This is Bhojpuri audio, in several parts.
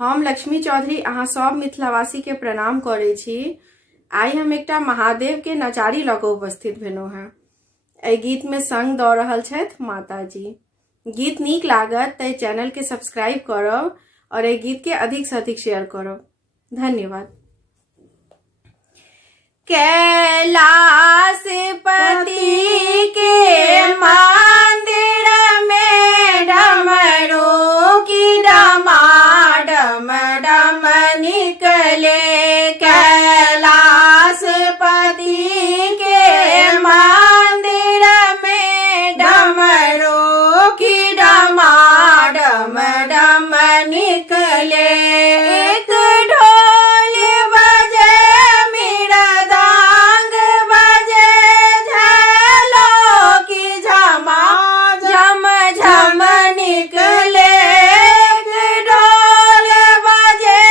हम लक्ष्मी चौधरी अहाँ सब मिथिलावासी के प्रणाम करे छी। आई हम एकटा महादेव के नचारी लऽ कऽ उपस्थित भेलहुँ हैं। एहि गीत में संग दऽ रहल छथि माता जी। गीत नीक लागत तऽ चैनल के सब्सक्राइब करब और एहि गीत के अधिक से अधिक शेयर करब। धन्यवाद। कैलाशपति के मंदिर में डमरू की डमाडम डम निकले। कैलाशपति के मंदिर में डमरू की डमाडम डम निकले। एक ढोल बजे मृदंग बजे झालो की झमा झम झम निकले। एक ढोल बजे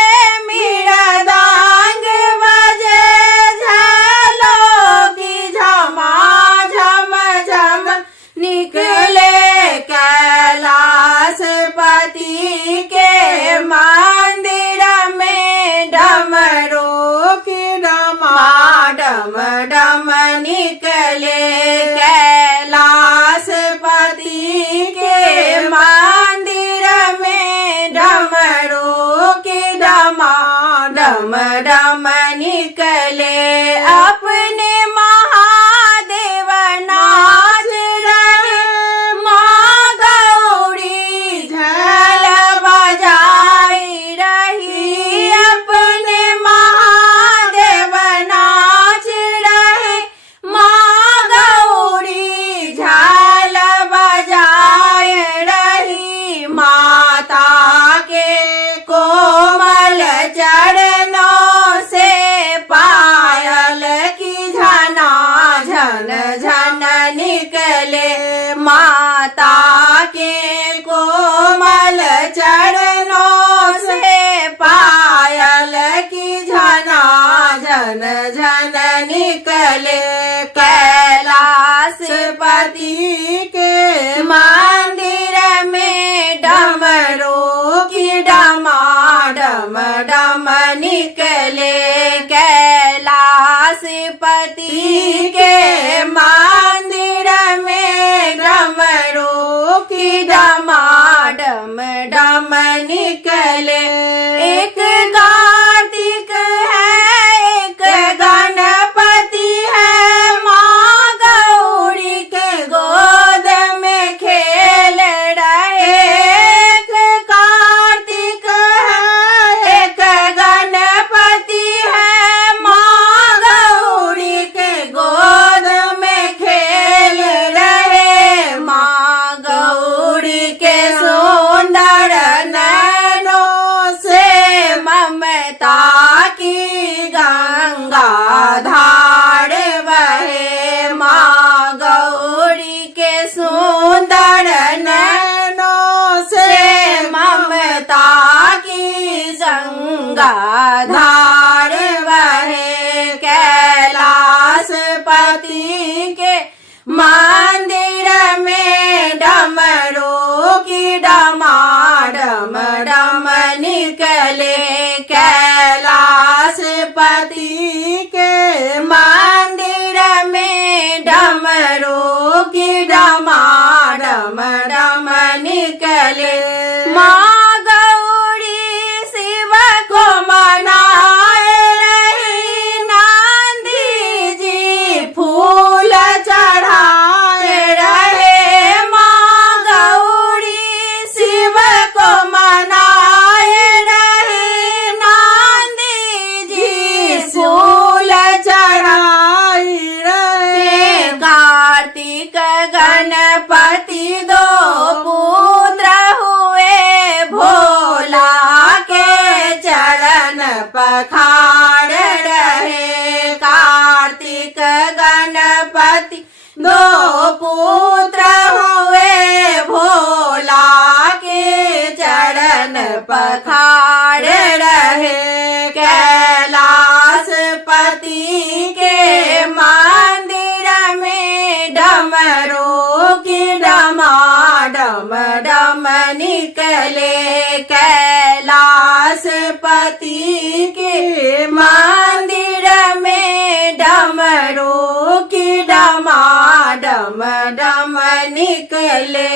मृदंग बजे झालो की झमा झम झम निकले। कैलाशपति के मंदिर में डमरू की डमाडम डम निकले। कैलाशपति के मंदिर में डमरू की डमाडम डम निकले। अपने महादेव नाच रहे माँ गौरी झाल बजाई रही। अपने महादेव नाच रहे माँ गौरी झाल बजाए रही। माता के कोमल चरणों से पायल की झना झन झन निकले। माता के कोमल चरणों से पायल की झना झन झन निकले। कैलाशपति के मंदिर में डमरू की डमाडम डम निकले। कैलाशपति के मंदिर में डमरू की डमाडम डम निकले। एक कार्तिक है एक गणपति है माँ गौरी के गोद में खेल रहे। एक कार्तिक है एक गणपति है माँ गौरी के गोद में खेल रहे। माँ गौरी के सुंदर नैनों से ममता की गंगा धार बहे। माँ गौरी के सुंदर नैनों से ममता की गंगा धार बहे। कैलाशपति के मंदिर में डमरू की डमाडम डम निकले। कैलाशपति के मंदिर में डमरू की डमाडम डम निकले। माँ गौरी शिव को मनाए रही। नंदी जी फूल चढ़ाए रहे। माँ गौरी शिव को मनाए रही। नंदी जी फूल चढ़ाए रहे। कार्तिक गणपति दो पुत्र हुए भोला के चरण पखाड़ रहे। कार्तिक गणपति दो पुत्र हुए भोला के चरण पखाड़ रहे। कैलाशपति के मंदिर में डमरू की डमाडम डम निकले। कैलाश गणपति के मंदिर में डमरू की डमा डम डम निकले।